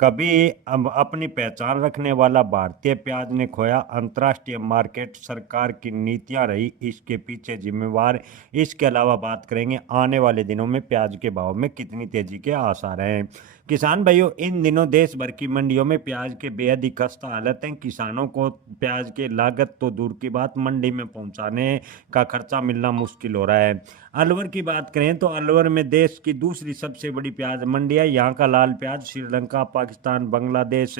कभी अब अपनी पहचान रखने वाला भारतीय प्याज ने खोया अंतर्राष्ट्रीय मार्केट, सरकार की नीतियां रही इसके पीछे जिम्मेवार। इसके अलावा बात करेंगे आने वाले दिनों में प्याज के भाव में कितनी तेजी के आसार हैं। किसान भाइयों, इन दिनों देश भर की मंडियों में प्याज के बेहद ही खस्ता हालत है। किसानों को प्याज की लागत तो दूर की बात, मंडी में पहुंचाने का खर्चा मिलना मुश्किल हो रहा है। अलवर की बात करें तो अलवर में देश की दूसरी सबसे बड़ी प्याज मंडी है। यहाँ का लाल प्याज श्रीलंका, पाकिस्तान, बांग्लादेश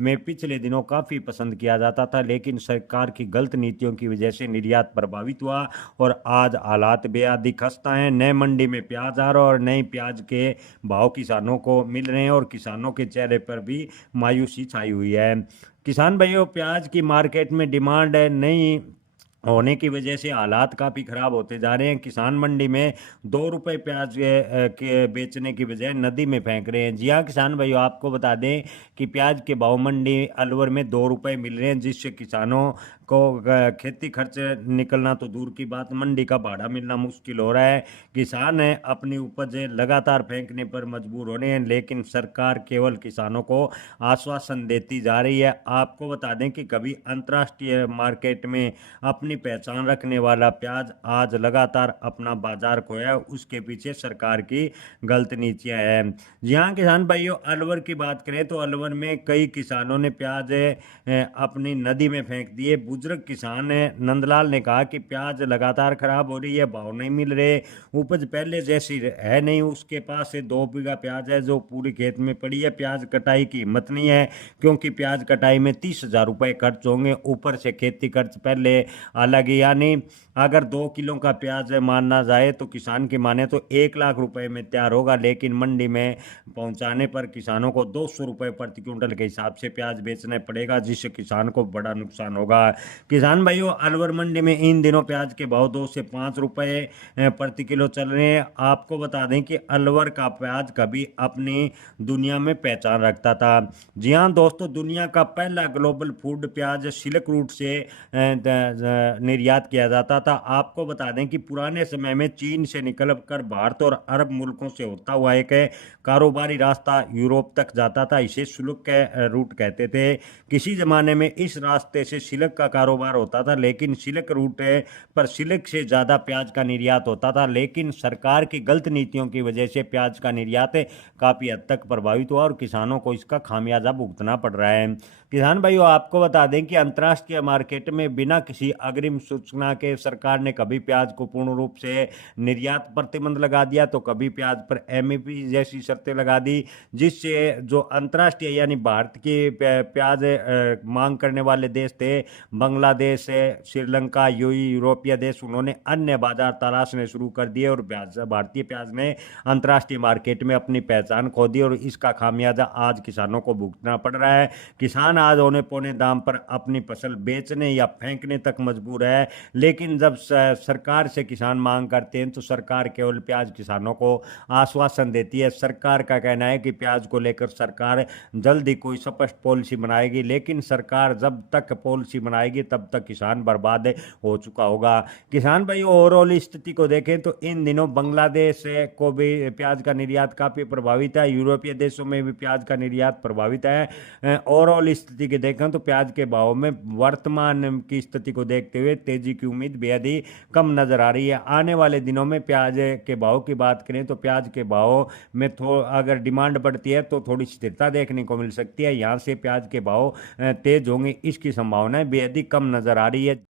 में पिछले दिनों काफ़ी पसंद किया जाता था, लेकिन सरकार की गलत नीतियों की वजह से निर्यात प्रभावित हुआ और आज हालात बेहद ही खस्ता हैं। नए मंडी में प्याज आ रहा और नई प्याज के भाव किसानों को मिल रहे हैं और किसानों के चेहरे पर भी मायूसी छाई हुई है। किसान भाइयों, प्याज की मार्केट में डिमांड नहीं होने की वजह से हालात काफ़ी ख़राब होते जा रहे हैं। किसान मंडी में 2 रुपये प्याज के बेचने की बजाय नदी में फेंक रहे हैं। जी हाँ किसान भाइयों, आपको बता दें कि प्याज के भाव मंडी अलवर में 2 रुपये मिल रहे हैं, जिससे किसानों को खेती खर्च निकलना तो दूर की बात, मंडी का भाड़ा मिलना मुश्किल हो रहा है। किसान है अपनी उपज लगातार फेंकने पर मजबूर हो रहे हैं, लेकिन सरकार केवल किसानों को आश्वासन देती जा रही है। आपको बता दें कि कभी अंतर्राष्ट्रीय मार्केट में अपनी पहचान रखने वाला प्याज आज लगातार अपना बाजार खोया है, उसके पीछे सरकार की गलत नीतियां हैं। जी हाँ किसान भाइयों, अलवर की बात करें तो अलवर में कई किसानों ने प्याज अपनी नदी में फेंक दिए। बुजुर्ग किसान नंदलाल ने कहा कि प्याज लगातार खराब हो रही है, भाव नहीं मिल रहे, उपज पहले जैसी है नहीं। उसके पास से 2 बीघा प्याज है जो पूरी खेत में पड़ी है। प्याज कटाई की हिम्मत नहीं है, क्योंकि प्याज कटाई में 30,000 रुपये खर्च होंगे, ऊपर से खेती खर्च पहले अलग ही। यानी अगर 2 किलो का प्याज मानना जाए तो किसान की माने तो 1 लाख रुपए में तैयार होगा, लेकिन मंडी में पहुंचाने पर किसानों को 200 रुपये प्रति क्विंटल के हिसाब से प्याज बेचना पड़ेगा, जिससे किसान को बड़ा नुकसान होगा। किसान भाइयों, अलवर मंडी में इन दिनों प्याज के भाव 2 से 5 रुपये प्रति किलो चल रहे हैं। आपको बता दें कि अलवर का प्याज कभी अपनी दुनिया में पहचान रखता था। जी हाँ दोस्तों, दुनिया का पहला ग्लोबल फूड प्याज सिल्क रूट से निर्यात किया जाता था। आपको बता दें कि पुराने समय में चीन से निकलकर भारत और अरब मुल्कों से होता हुआ एक कारोबारी रास्ता यूरोप तक जाता था, इसे सिल्क के रूट कहते थे। किसी जमाने में इस रास्ते से सिल्क का कारोबार होता था, लेकिन सिल्क रूट पर सिल्क से ज़्यादा प्याज का निर्यात होता था, लेकिन सरकार की गलत नीतियों की वजह से प्याज का निर्यात काफ़ी हद तक प्रभावित हुआ और किसानों को इसका खामियाजा भुगतना पड़ रहा है। किसान भाइयों, आपको बता दें कि अंतर्राष्ट्रीय मार्केट में बिना किसी अग्रिम सूचना के सरकार ने कभी प्याज को पूर्ण रूप से निर्यात प्रतिबंध लगा दिया, तो कभी प्याज पर एमएपी जैसी शर्तें लगा दी, जिससे जो अंतर्राष्ट्रीय यानी भारत की प्याज मांग करने वाले देश थे, बांग्लादेश, श्रीलंका, यूरोपीय देश, उन्होंने अन्य बाजार तलाशने शुरू कर दिए और भारतीय प्याज ने अंतर्राष्ट्रीय मार्केट में अपनी पहचान खो दी और इसका खामियाजा आज किसानों को भुगतना पड़ रहा है। किसान आज औने पौने दाम पर अपनी फसल बेचने या फेंकने तक मजबूर है, लेकिन जब सरकार से किसान मांग करते हैं तो सरकार केवल प्याज किसानों को आश्वासन देती है। सरकार का कहना है कि प्याज को लेकर सरकार जल्द ही कोई स्पष्ट पॉलिसी बनाएगी, लेकिन सरकार जब तक पॉलिसी बनाएगी तब तक किसान बर्बाद हो चुका होगा। किसान भाई, ओवरऑल स्थिति को देखें तो इन दिनों बांग्लादेश को भी प्याज का निर्यात काफ़ी प्रभावित है, यूरोपीय देशों में भी प्याज का निर्यात प्रभावित है। ओवरऑल स्थिति के देखें तो प्याज के भाव में वर्तमान की स्थिति को देखते हुए तेजी की उम्मीद बेहद ही कम नजर आ रही है। आने वाले दिनों में प्याज के भाव की बात करें तो प्याज के भाव में अगर डिमांड बढ़ती है तो थोड़ी स्थिरता देखने को मिल सकती है। यहाँ से प्याज के भाव तेज होंगे, इसकी संभावनाएं बेहद ही कम नजर आ रही है।